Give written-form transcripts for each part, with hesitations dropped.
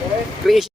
content creation.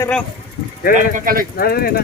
sir, bro. Kaya nakakalig. Na.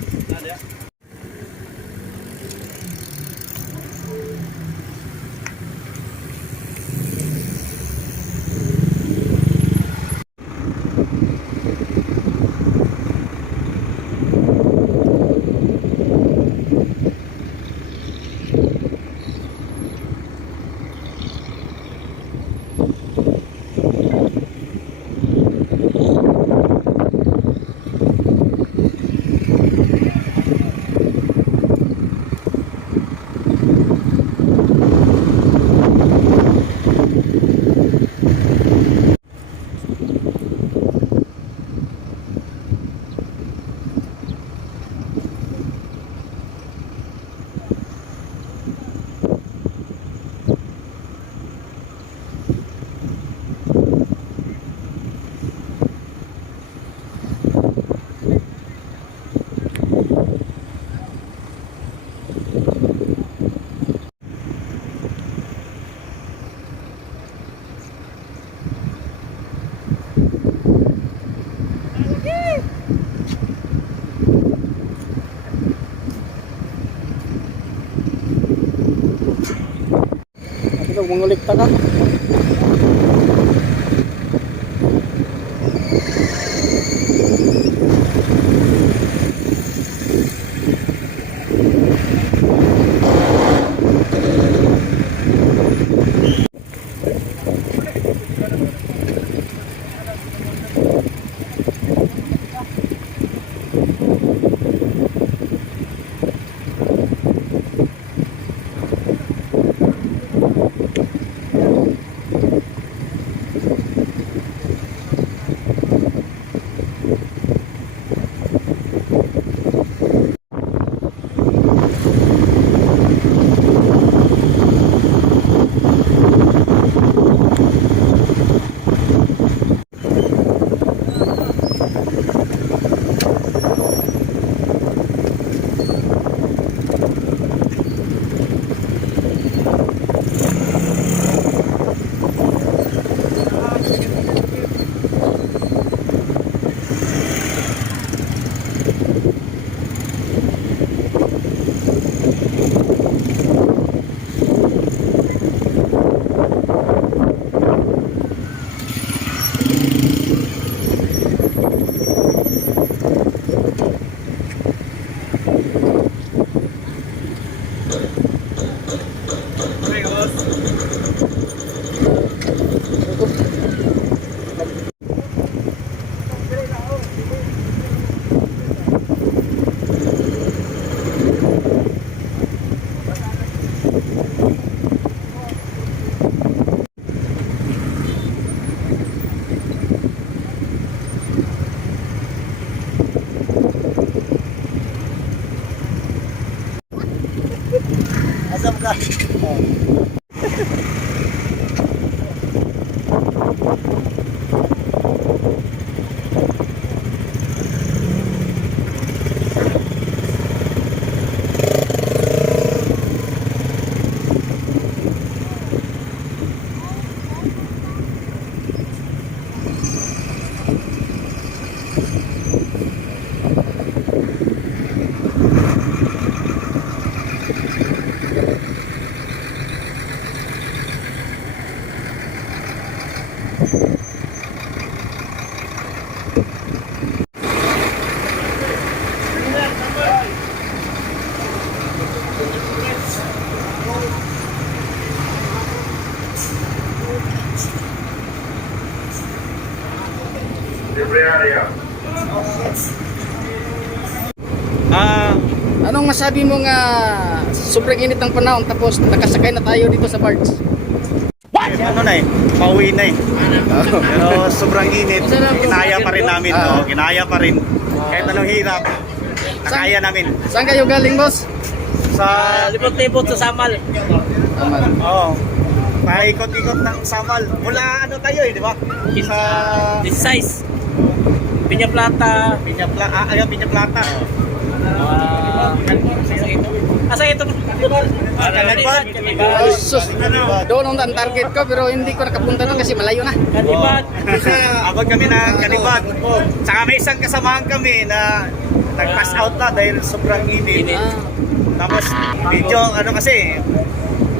Mengulik ka. Asam ka? Anong masabi mo nga sobrang init ng panahon tapos nakasakay na tayo dito sa barge? Ano na eh, pauwi na eh. Pero sobrang init, kinaya pa rin namin. Kinaya pa rin. Kahit anong hirap, nakaya namin. Saan kayo galing, boss? Sa Libot-libot sa Samal. Samal. Oo. Paikot-ikot ng Samal. Mula ano tayo eh, di ba? Sa This size. Pinya Plata. Pinya Plata. Asa ito? Kanibad. Oh, sus, doon ang target ko pero hindi ko nakapunta doon kasi malayo na. Kanibad. Abag kami ng Kanibad. Saka may isang kasamahan kami na nag-pass out na dahil sobrang init. Ah, Tapos medyo ano kasi,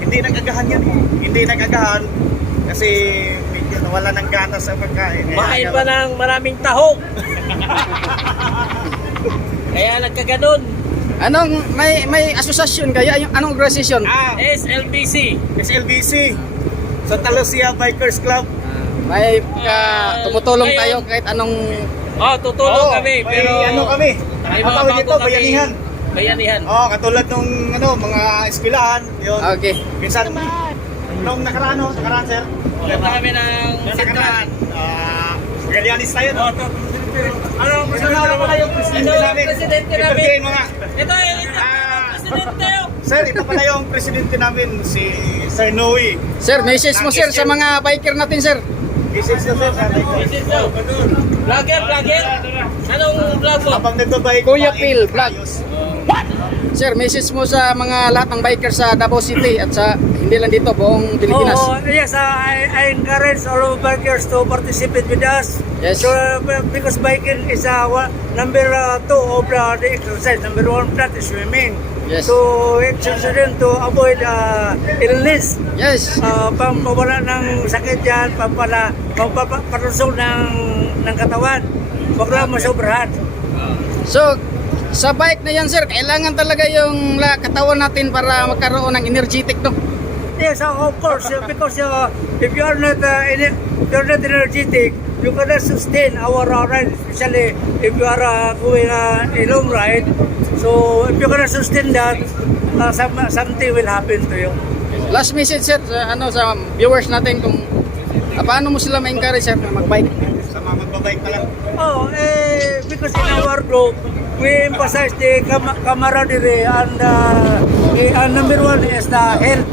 hindi nagagahan yan. Hindi nagagahan kasi medyo nawala ng gana sa pagkain. Mahain pa ng maraming tahong. Kaya nagkaganon. anong may asosasyon kaya yung anong organisasyon? SLBC. SLBC, Santa Lucia Bikers Club. May tumutulong ngayon- tayo kahit anong Tutulong kami. may Pero ano kami, may ang mga tawag bago dito, kami. bayanihan. Bayanihan. Katulad nung mga eskwelahan, yun. okay. Minsan, nung nakaraan sir. Punta kami ng Nung Sentral. nakaraan, Galianis tayo, no? Ano pala yung presidente namin? Presidente namin. Interviewin mo nga. Ito yung presidente. Sir, ito pala yung presidente namin, si Sir Noe. Sir, message mo sir sa mga biker natin sir. Message na sir, sa Vlogger. Anong vlog mo? habang nagbabike. Kuya Phil, vlog. Sir, message mo sa mga lahat ng biker sa Davao City at sa hindi lang dito, buong Pilipinas. Yes, I encourage all of bikers to participate with us. Yes. So, because biking is number 2 of the exercise. Number 1 that is swimming. Yes. So, exercise to avoid illness. Yes. Pampawala ng sakit yan, pampaparusong ng katawan. Huwag lang masobrahan. So, sa bike na yan sir, kailangan talaga yung katawan natin para magkaroon ng energetic no? Yes, of course, because if you are not energetic, you cannot sustain our ride, especially if you are going a long ride. So if you cannot sustain that, something will happen to you. Last message sir, sa viewers natin kung paano mo sila ma-encourage sir na mag-bike. Sa mga magbabike pala. Because in our group, we emphasize the camaraderie and number 1 is the health.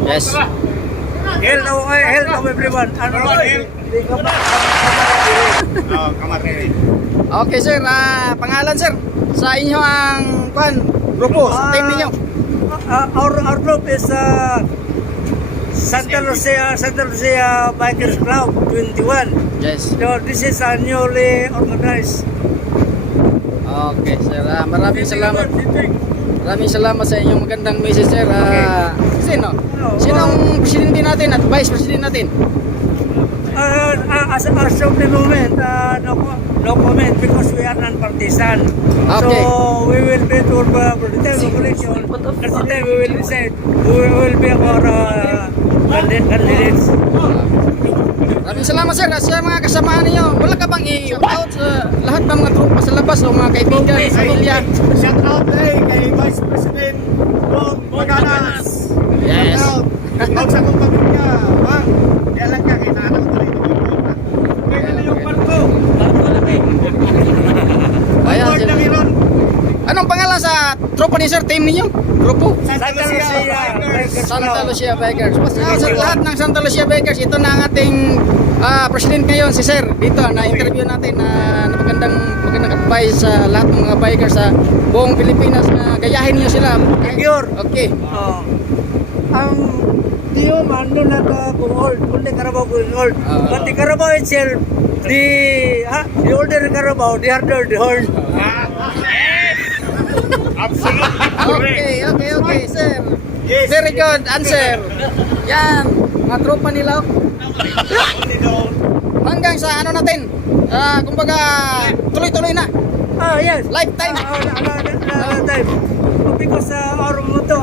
Yes. Health of everyone. And Health. the camaraderie. Kamarere. Okay sir, pangalan sir sa inyo ang grupo, sa team ninyo. Our group is Santa Lucia Bikers Club 21. Yes. So this is a newly organized. Okay sir, maraming salamat. Maraming salamat sa inyong magandang message sir. Sinong presidente natin at vice president natin? As of the moment, no comment because we are non-partisan. Okay. So we will be to the time of election. At the time we will decide who will be our candidates. Maraming salamat sir. At sa mga kasamahan ninyo, wala ka bang i-out sa lahat ng mga tropa sa labas o mga kaibigan, pamilya? Shout out kay Vice President Bong Maganas. Yes. Shout out. Huwag sa kong pamilya. Bang, kaya lang ka, kinaanak ko rin. Kaya na yung barko. Ayan, Board sir. na meron. Anong pangalan sa tropa ni sir, team ninyo? Grupo? Santa Lucia Bikers. Santa Lucia Bikers. Sa lahat ng Santa Lucia Bikers, ito na ang ating president ngayon, si sir. Dito, na-interview natin na magandang advice sa lahat ng mga bikers sa buong Pilipinas na gayahin niyo sila. Pure. Okay. Ang Dio man do not go old, only Carabao going old. But the Carabao itself, the older Carabao, the harder the horn. Okay, sir. Yes. Very good answer. Yan, mga tropa nila. Hanggang sa ano natin, kumbaga tuloy-tuloy na. Yes. Lifetime. Time. Because our motto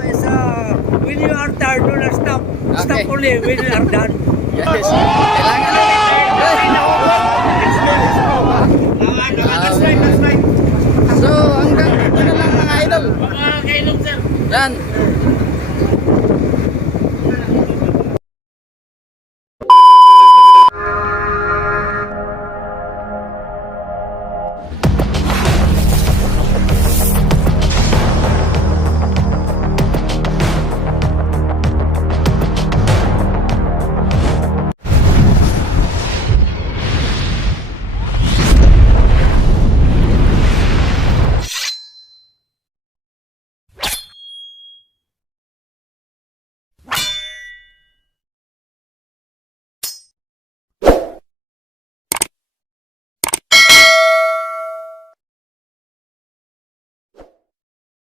is when you are tired, do not stop. Okay. Stop only when you are done. Yes. Kailangan That's right. So, hanggang dito na lang mga idol. Kainom sir. Yan.